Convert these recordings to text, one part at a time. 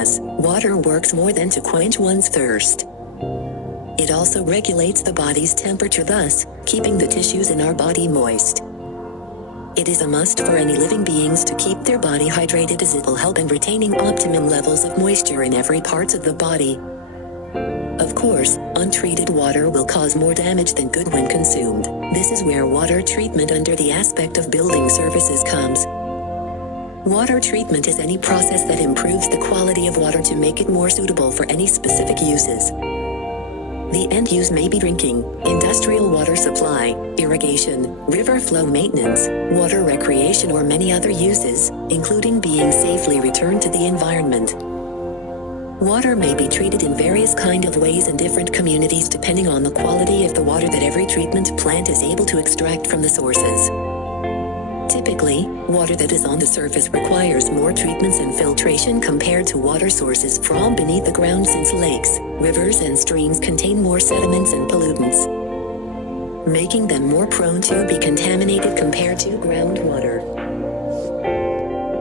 process, water works more than to quench one's thirst. It also regulates the body's temperature, thus keeping the tissues in our body moist. It is a must for any living beings to keep their body hydrated, as it will help in retaining optimum levels of moisture in every parts of the body. Of course, untreated water will cause more damage than good when consumed. This is where water treatment under the aspect of building services comes. Water treatment is any process that improves the quality of water to make it more suitable for any specific uses. The end use may be drinking, industrial water supply, irrigation, river flow maintenance, water recreation, or many other uses, including being safely returned to the environment. Water may be treated in various kind of ways in different communities depending on the quality of the water that every treatment plant is able to extract from the sources. Typically, water that is on the surface requires more treatments and filtration compared to water sources from beneath the ground, since lakes, rivers and streams contain more sediments and pollutants, making them more prone to be contaminated compared to groundwater.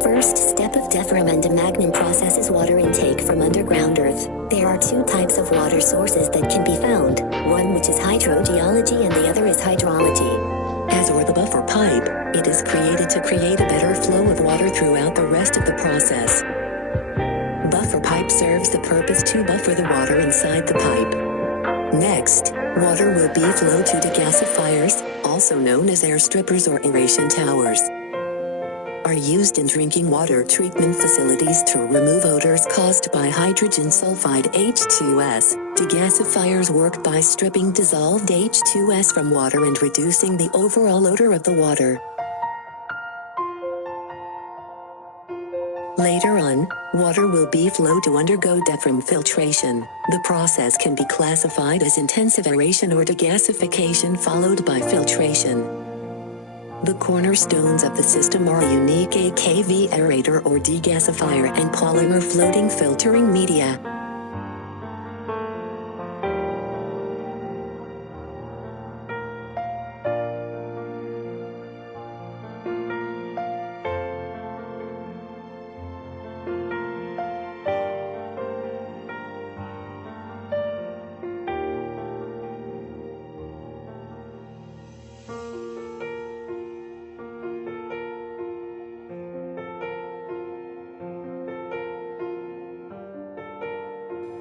First step of Deferum and Demagnum process is water intake from underground earth. There are two types of water sources that can be found, one which is hydrogeology and the other is hydrology. As or the buffer pipe, it is created to create a better flow of water throughout the rest of the process. Buffer pipe serves the purpose to buffer the water inside the pipe. Next, water will be flowed to degasifiers, also known as air strippers or aeration towers, are used in drinking water treatment facilities to remove odors caused by hydrogen sulfide H2S. Degasifiers work by stripping dissolved H2S from water and reducing the overall odor of the water. Later on, water will be flowed to undergo Deferum filtration. The process can be classified as intensive aeration or degasification followed by filtration. The cornerstones of the system are a unique AKV aerator or degasifier and polymer floating filtering media.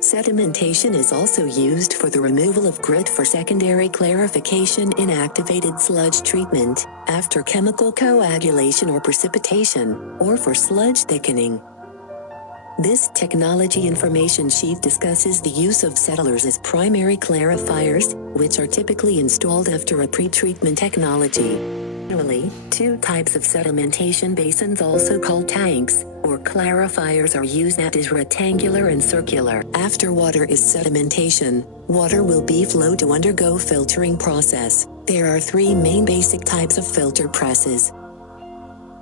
Sedimentation is also used for the removal of grit for secondary clarification in activated sludge treatment, after chemical coagulation or precipitation, or for sludge thickening. This technology information sheet discusses the use of settlers as primary clarifiers, which are typically installed after a pre-treatment technology. Generally, two types of sedimentation basins, also called tanks, or clarifiers, are used, that is rectangular and circular. After water is sedimentation, water will be flowed to undergo filtering process. There are three main basic types of filter presses: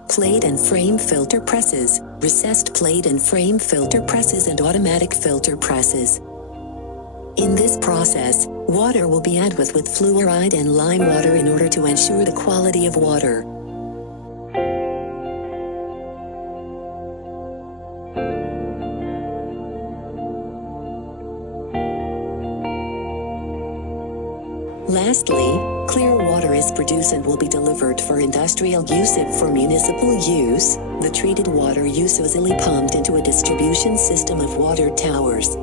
plate and frame filter presses, recessed plate and frame filter presses, and automatic filter presses. In this process, water will be added with fluoride and lime water in order to ensure the quality of water. Lastly, clear water is produced and will be delivered for industrial use. If for municipal use, the treated water usually pumped into a distribution system of water towers.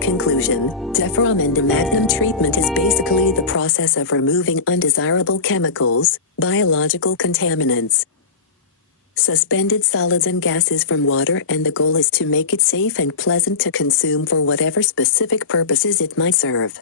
Conclusion: Deferum and Demagnum treatment is basically the process of removing undesirable chemicals, biological contaminants, suspended solids and gases from water, and the goal is to make it safe and pleasant to consume for whatever specific purposes it might serve.